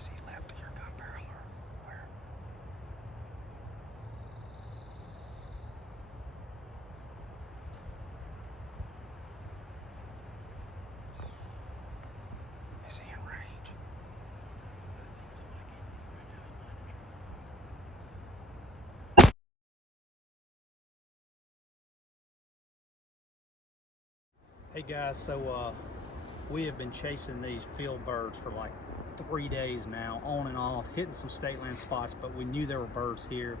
Is he left of your gun barrel or where? Is he in range? Hey guys, so we have been chasing these field birds for like 3 days now, on and off, hitting some state land spots, but we knew there were birds here,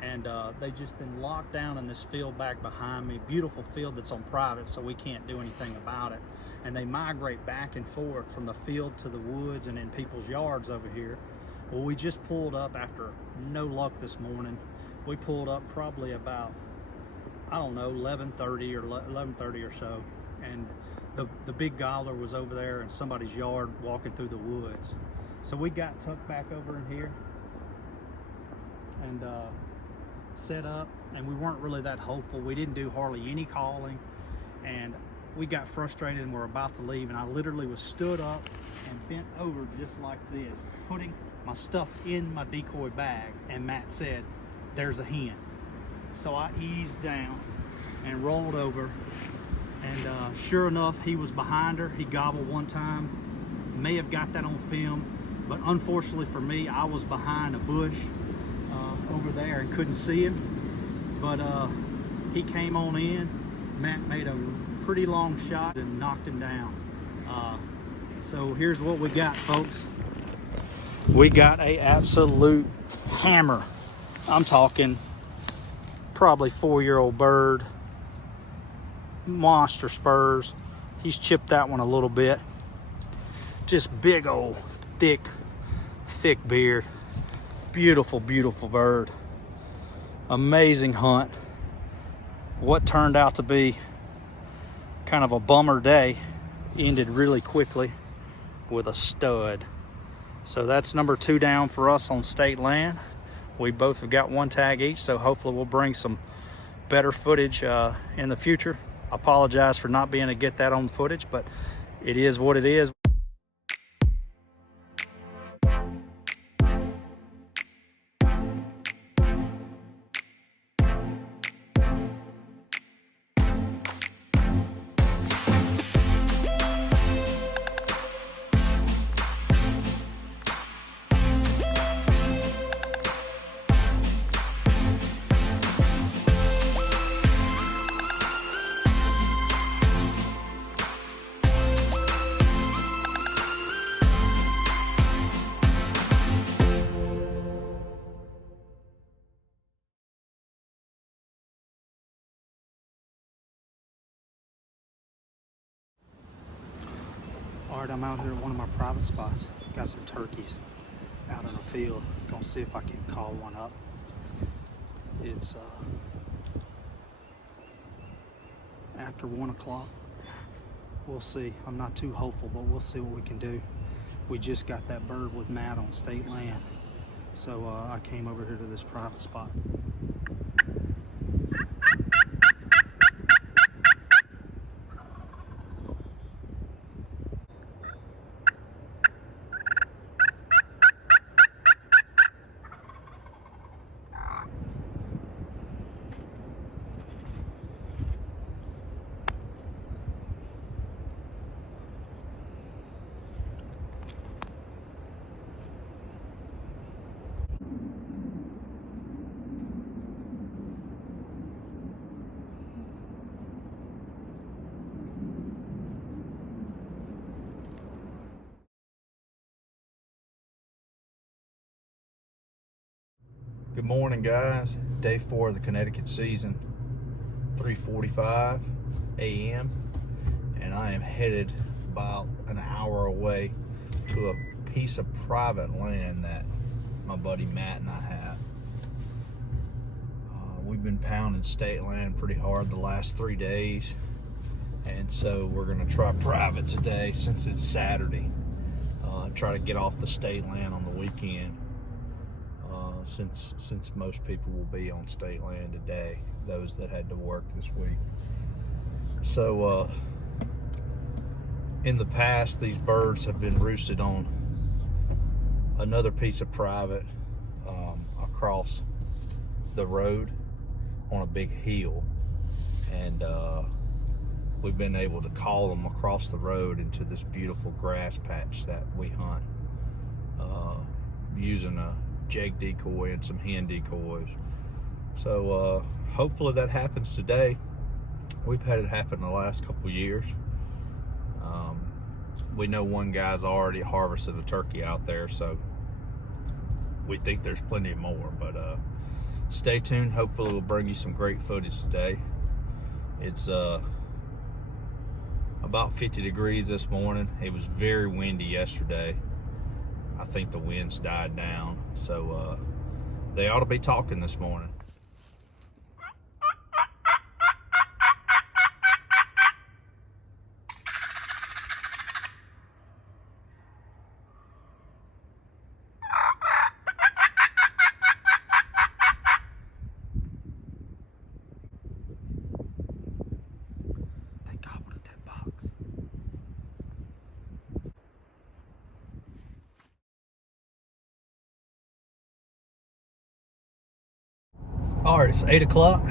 and they've just been locked down in this field back behind me. Beautiful field that's on private, so we can't do anything about it. And they migrate back and forth from the field to the woods and in people's yards over here. Well, we just pulled up after no luck this morning. We pulled up probably about, I don't know, 11:30 or 11:30 or so, and the big gobbler was over there in somebody's yard walking through the woods. So we got tucked back over in here and set up, and we weren't really that hopeful. We didn't do hardly any calling, and we got frustrated and we're about to leave, and I literally was stood up and bent over just like this, putting my stuff in my decoy bag, and Matt said, "There's a hen." So I eased down and rolled over, and sure enough, he was behind her. He gobbled one time. May have got that on film, but unfortunately for me, I was behind a bush over there and couldn't see him. But he came on in. Matt made a pretty long shot and knocked him down. So here's what we got, folks. We got a absolute hammer. I'm talking probably 4-year-old bird, monster spurs. He's chipped that one a little bit. Just big old thick beard. Beautiful bird. Amazing hunt. What turned out to be kind of a bummer day ended really quickly with a stud. So that's number 2 down for us on state land. We both have got 1 tag each, so hopefully we'll bring some better footage in the future. I apologize for not being able to get that on footage, but it is what it is. All right, I'm out here at one of my private spots. Got some turkeys out in the field. Gonna see if I can call one up. It's after 1 o'clock. We'll see. I'm not too hopeful, but we'll see what we can do. We just got that bird with Matt on state land, so I came over here to this private spot. Good morning, guys. Day 4 of the Connecticut season, 3:45 a.m. and I am headed about an hour away to a piece of private land that my buddy Matt and I have. We've been pounding state land pretty hard the last 3 days, And so we're gonna try private today since it's Saturday. Try to get off the state land on the weekend, since most people will be on state land today, those that had to work this week. So in the past, these birds have been roosted on another piece of private across the road on a big hill, and we've been able to call them across the road into this beautiful grass patch that we hunt, using a jake decoy and some hen decoys. So hopefully that happens today. We've had it happen the last couple years. We know one guy's already harvested a turkey out there, so we think there's plenty more, but stay tuned. Hopefully we'll bring you some great footage today. It's about 50 degrees this morning. It was very windy yesterday. I think the winds died down, so they ought to be talking this morning. All right, it's 8 o'clock,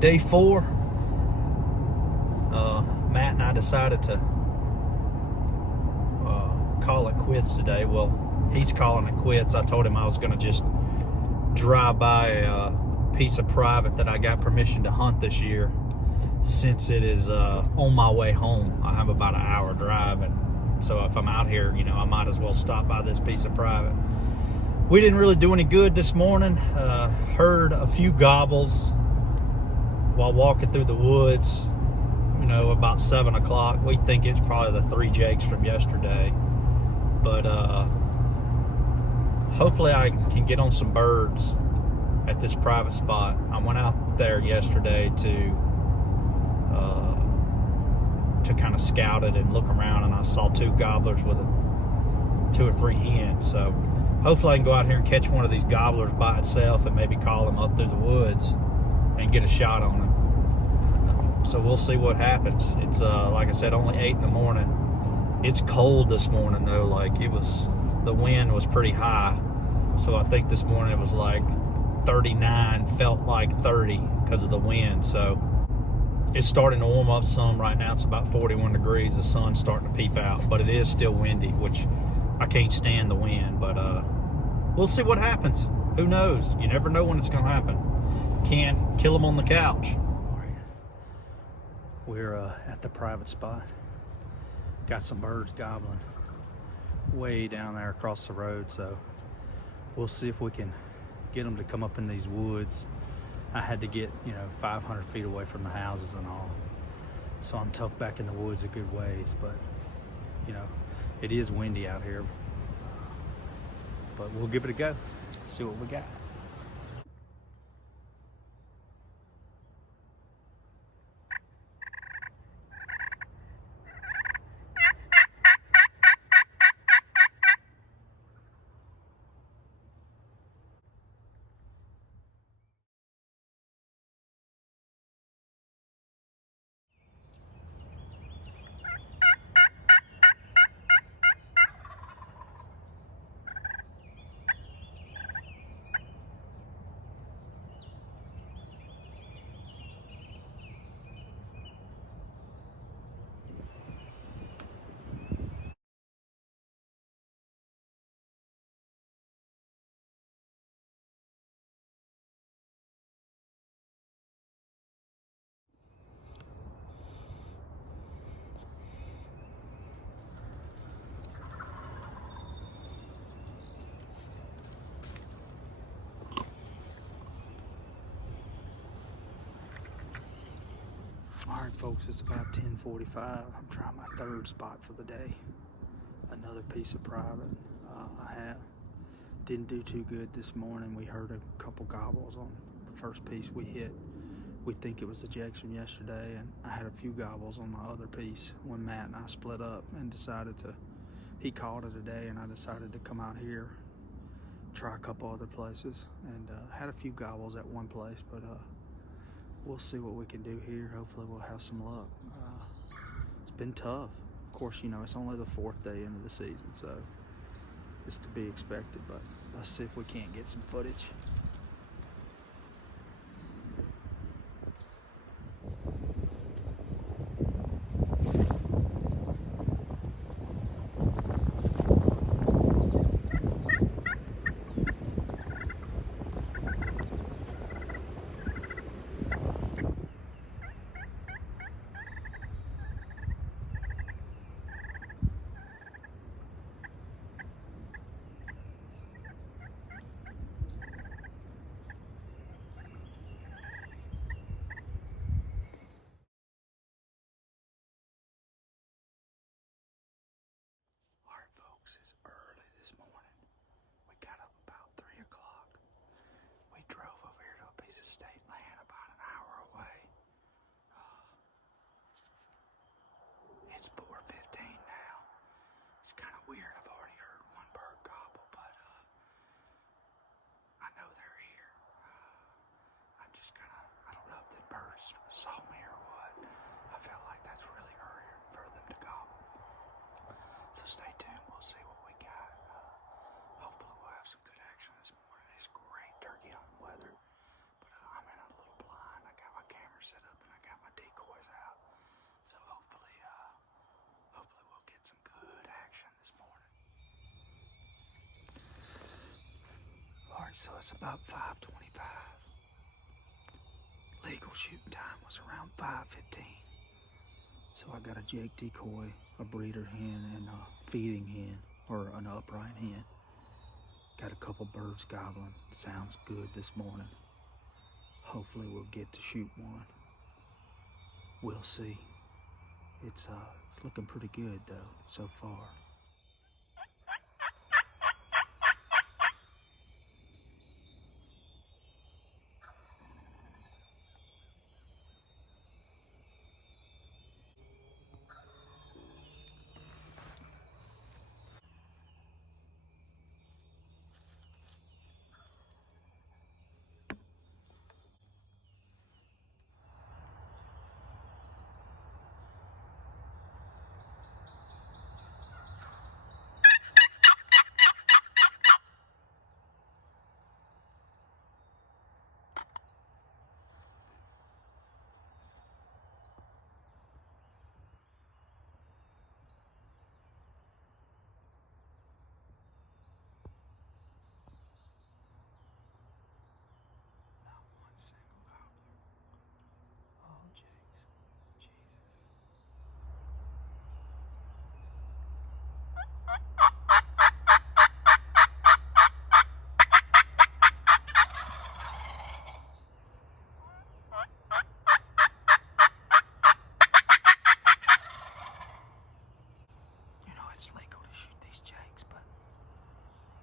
day 4. Matt and I decided to call it quits today. Well, he's calling it quits. I told him I was gonna just drive by a piece of private that I got permission to hunt this year, since it is on my way home. I have about an hour drive, and so if I'm out here, you know, I might as well stop by this piece of private. We didn't really do any good this morning. Heard a few gobbles while walking through the woods, you know, about 7 o'clock. We think it's probably the 3 jakes from yesterday. But hopefully I can get on some birds at this private spot. I went out there yesterday to kind of scout it and look around, and I saw 2 gobblers with 2 or 3 hens. So hopefully I can go out here and catch one of these gobblers by itself and maybe call them up through the woods and get a shot on them. So we'll see what happens. It's like I said, only 8 in the morning. It's cold this morning though. Like, the wind was pretty high. So I think this morning it was like 39, felt like 30 because of the wind. So it's starting to warm up some right now. It's about 41 degrees. The sun's starting to peep out, but it is still windy, which I can't stand the wind. But we'll see what happens. Who knows? You never know when it's going to happen. Can't kill them on the couch. We're at the private spot. Got some birds gobbling way down there across the road. So we'll see if we can get them to come up in these woods. I had to get, 500 feet away from the houses and all. So I'm tucked back in the woods a good ways, but, it is windy out here. But we'll give it a go, see what we got. All right, folks, it's about 10:45. I'm trying my 3rd spot for the day. Another piece of private. Didn't do too good this morning. We heard a couple gobbles on the first piece we hit. We think it was the jakes from yesterday, and I had a few gobbles on my other piece when Matt and I split up and decided to, he called it a day, and I decided to come out here, try a couple other places, and had a few gobbles at one place, but we'll see what we can do here. Hopefully we'll have some luck. It's been tough. Of course, you know, it's only the 4th day into the season, so it's to be expected, but let's see if we can't get some footage. It's early this morning. We got up about 3 o'clock. We drove over here to a piece of state land about an hour away. It's 4:15 now. It's kind of weird. I've already heard one bird gobble, but I know they're here. I don't know if the birds saw me or what. I felt like that's really early for them to gobble. So stay tuned. We'll see what we got. Hopefully we'll have some good action this morning. It's great turkey hunting weather, but I'm in a little blind. I got my camera set up and I got my decoys out. So hopefully we'll get some good action this morning. All right, so it's about 5:25. Legal shooting time was around 5:15. So I got a jake decoy, a breeder hen, and a feeding hen, or an upright hen. Got a couple birds gobbling. Sounds good this morning. Hopefully we'll get to shoot one. We'll see. It's looking pretty good though, so far.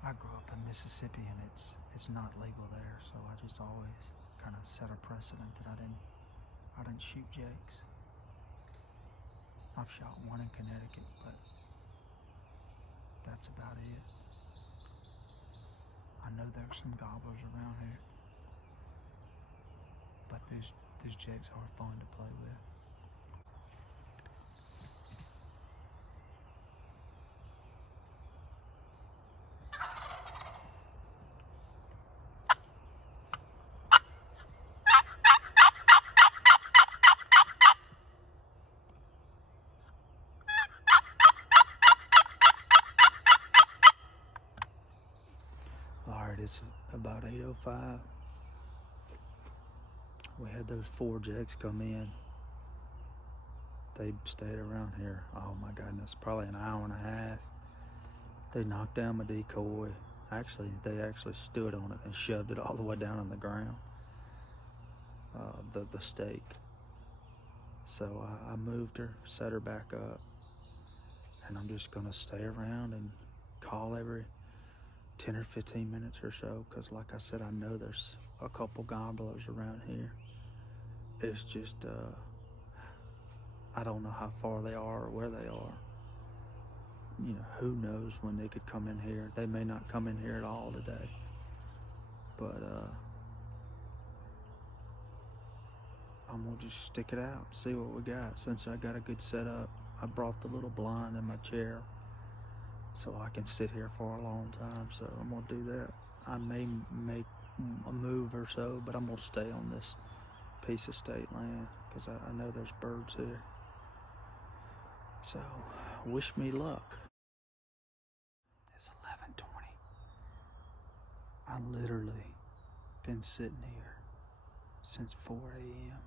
I grew up in Mississippi, and it's not legal there, so I just always kind of set a precedent that I didn't shoot jakes. I've shot one in Connecticut, but that's about it. I know there's some gobblers around here, but these jakes are fun to play with. Alright, it's about 8:05. We had those 4 jakes come in. They stayed around here, oh my goodness, probably an hour and a half. They knocked down my decoy. They actually stood on it and shoved it all the way down on the ground, the stake. So I moved her, set her back up, and I'm just gonna stay around and call every 10 or 15 minutes or so, because like I said, I know there's a couple gobblers around here, it's just, I don't know how far they are or where they are. You know, who knows when they could come in here. They may not come in here at all today. But I'm gonna just stick it out, see what we got. Since I got a good setup, I brought the little blind in my chair so I can sit here for a long time. So I'm gonna do that. I may make a move or so, but I'm gonna stay on this piece of state land because I know there's birds here. So wish me luck. It's 11:20. I literally been sitting here since 4 a.m.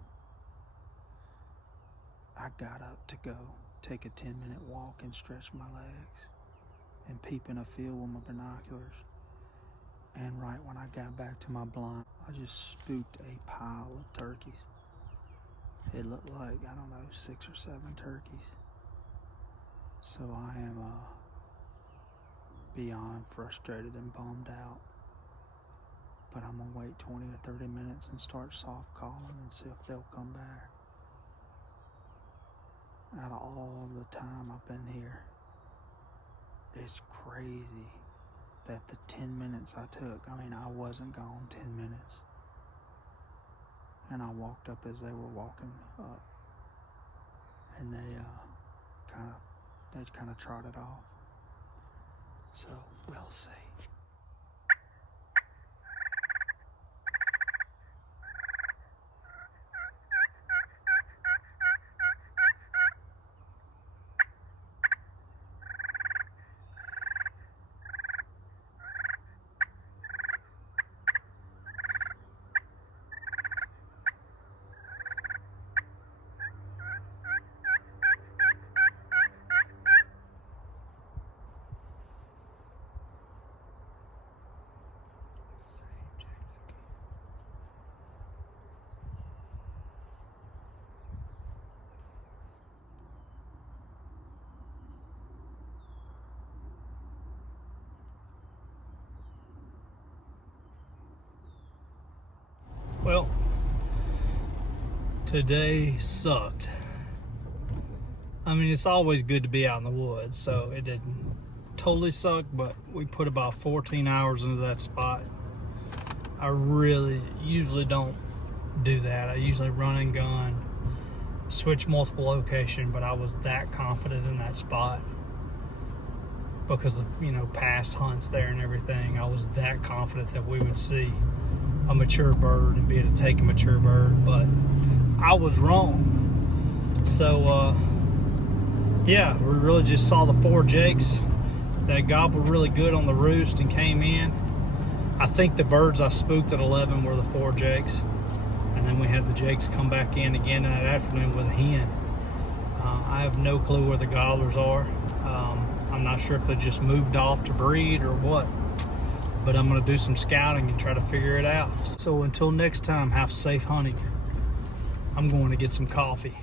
I got up to go take a 10-minute walk and stretch my legs and peep in a field with my binoculars. And right when I got back to my blind, I just spooked a pile of turkeys. It looked like, I don't know, 6 or 7 turkeys. So I am beyond frustrated and bummed out. But I'm gonna wait 20 or 30 minutes and start soft calling and see if they'll come back. Out of all the time I've been here, it's crazy that the 10 minutes I took, I mean, I wasn't gone 10 minutes. And I walked up as they were walking up. And they kind of trotted off. So we'll see. Well, today sucked. I mean, it's always good to be out in the woods, so it didn't totally suck, but we put about 14 hours into that spot. I really usually don't do that. I usually run and gun, switch multiple location, but I was that confident in that spot because of, you know, past hunts there and everything. I was that confident that we would see a mature bird and be able to take a mature bird, but I was wrong. So yeah, we really just saw the 4 jakes that gobbled really good on the roost and came in. I think the birds I spooked at 11 were the 4 jakes, and then we had the jakes come back in again that afternoon with a hen. I have no clue where the gobblers are. I'm not sure if they just moved off to breed or what, but I'm going to do some scouting and try to figure it out. So until next time, have safe hunting. I'm going to get some coffee.